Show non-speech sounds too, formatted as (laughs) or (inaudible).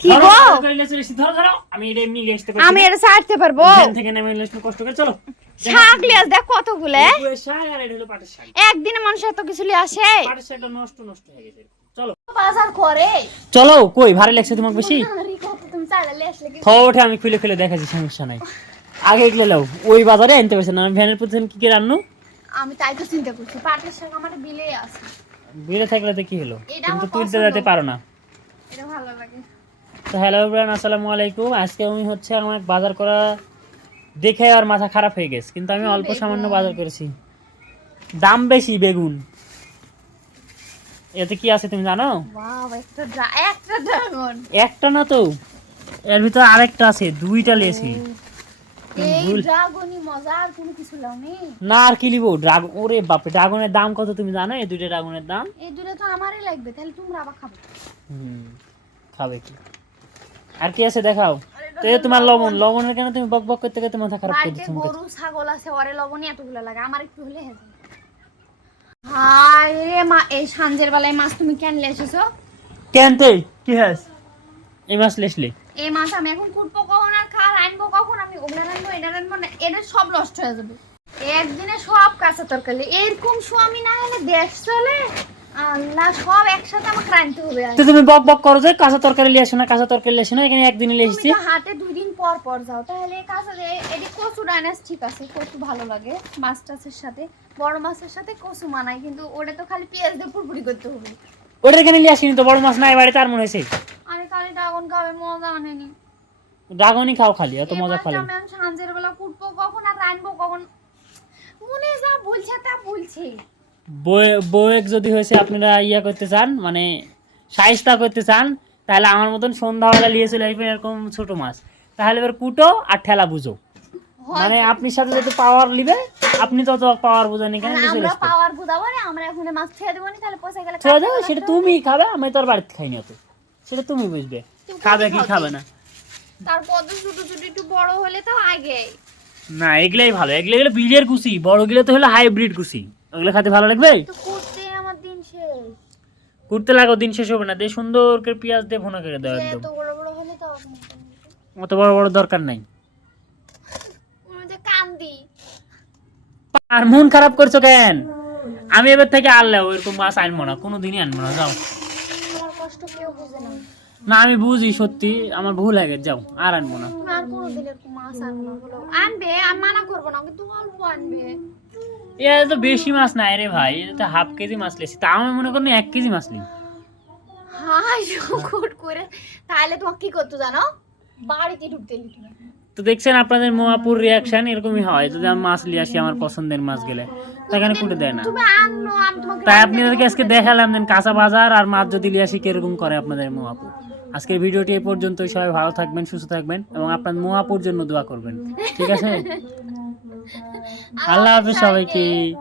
কি গো? আমি এটা এমনি নিয়ে আসতে আমি এটা ছাড়তে পারব। ভ্যান থেকে নেমে নিয়ে কষ্ট করে চলো। শাক লিয়াস দেখ কতগুলো। শাক আর এটা হলো পাটের শাক। একদিনে মানুষ এত কিছু লিয়ে আসে। পাটের শাকটা নষ্ট নষ্ট হয়ে গেছে। চলো। বাজার করে। চলো কই ভারী লাগছে তোমাকে বেশি? আমি খুলে খুলে দেখাচ্ছি সমস্যা নাই। আগে এগুলো লাও ওই বাজারে আনতে পারছে না। আমি ভ্যানের প্রতি কি কি রান্নু? আমি তাই তো চিন্তা করছি পাটের শাক আমার বিলে আছে। বিলে থাকলে তো কি হলো? কিন্তু তুলতে যেতে পারো না। তো হ্যালো ব্রান আসসালামু আলাইকুম। আজকে আমি হচ্ছে আমার বাজার করা দেখে আর মাথা খারাপ হয়ে গেছে কিন্তু আমি অল্প সামান্য বাজার করেছি। দাম বেশি বেগুন। এতে কি আছে তুমি জানো? একটা না তো? এর ভিতরে আরেকটা আছে দুইটা লিয়েছি না আর কি লিবো? ড্রাগন ওরে বাপরে ড্রাগনের দাম কত তুমি জানো? এই দুইটা ড্রাগনের দাম? এই দুটো তো আমারই লাগবে তাহলে তোমরা আবার খাবে। হুম খাবে কি? আর কি আছে দেখাও? তো তোমার লবণ। লবণের কেন তুমি বক বক করতে করতে মাথা খারাপ করে বাড়িতে গরু ছাগল আছে ওরে লবণই এতগুলো লাগে আমার একটু হলে হায় রে মা এই সাঞ্জের বেলায় মাছ তুমি কেন কেনতে? কি হাস? এই মাছ লেসলে। এই মাছ আমি এখন কুটবো কখন আর আনব কখন? আমি ওগুলা রানবো এটা রানবো না এটা সব নষ্ট হয়ে যাবে। একদিনে সব কাঁচা তরকারি। এরকম স্বামী না হলে দেশ চলে আল্লাহ সব একসাথে আমাকে রানতে হবে তো তুমি বক বক করো যে কাঁচা তরকারি লিয়ে আসো না কাঁচা তরকারি লিয়ে আসো না এখানে একদিনে লিয়ে এসেছি তো হাটে দুই দিন পর পর যাও। তাহলে কাঁচা এটি কচু ডাইনাস ঠিক আছে কচু ভালো লাগে মাছ টাছের সাথে বড় মাছের সাথে কচু মানায় কিন্তু ওটা তো খালি পেঁয়াজ দিয়ে পুরপুরি করতে হবে। ওটা এখানে লিয়ে আসিনি তো বড় মাছ নাই বাড়িতে আর মনে হয়েছে। আরে খালি ড্রাগন খাবে মজা আনেনি ড্রাগনই খাও খালি এত মজা খালি। এখন সাঁঝের বেলা কুটবো কখন আর রানবো কখন? মনে যা বলছে তা বলছে। বউয়েক যদি হয়েছে আপনারা ইয়া করতে চান মানে সাইজটা করতে চান তাহলে আমার মতন সন্ধ্যাবেলা নিয়ে চলে আসবেন এরকম ছোট মাছ। তাহলে এবার কুটো আর ঠেলা বুঝো। মানে আপনি সাথে যত পাওয়ার নিবে আপনি তত পাওয়ার বুঝেন কেন আমরা পাওয়ার বুঝাবো না আমরা এখন মাছ ছেড়ে দেবো নি তাহলে পয়সা গেলে ছেড়ে হবে সেটা। তুমি খাবে আমি তোর বাড়িতে খাইনি অত। সেটা তুমি বুঝবে। খাবে কি? খাবে না। তার কত ছোট ছোট একটু বড় হলে তো আগে। না এগুলাই ভালো। এগুলো এগুলো বিলের কুচি বড়গুলো তো হলো হাইব্রিড কুচি ওগুলো খেতে ভালো লাগবে? তো করতে আমার দিন শেষ। করতে লাগো দিন শেষ হবে না। দিয়ে সুন্দর করে পেঁয়াজ দিয়ে ভোনা করে দাও একদম। এত বড় বড় হলে তো অত বড় বড় দরকার নাই। কান্দি। আর মন খারাপ করছ কেন? আমি এবার থেকে আনলে ওইরকম মাছ আনব না। কোনো দিনই আনব না যাও। কষ্ট কেউ না আমি বুঝি সত্যি আমার ভুল লাগে যাও আর আনব না। তুমি আর কোনো দিন মাছ আনব না বলো। আনবে আমি মানা করব না কিন্তু অল্প আনবে। এ তো বেশি মাছ নাই রে ভাই এটা তো হাফ কেজি মাছ লেছি তা আমি মনে করি এক কেজি মাছ নিই। হাই শুকুর করে। তাহলে তোমাকে কি করতো জানো? বাড়িতে ঢুকতে দিত না। তো দেখছেন আপনাদের মোয়াপুর রিয়াকশন এরকমই হয় যদি আমি মাছ নিয়ে আসি আমার পছন্দের মাছ গেলে সেখানে কুটে দেয় না। তাই আপনাদেরকে আজকে দেখালাম দেন কাঁচা বাজার আর মাছ যদি নিয়ে আসি কীরকম করে আপনাদের মোয়াপুর। আজকের ভিডিওটি এ পর্যন্ত সবাই ভালো থাকবেন সুস্থ থাকবেন এবং আপনার মহাপুর জন্য দোয়া করবেন। ঠিক আছে? (laughs) আল্লাহ হাফিজ। সবাইকে।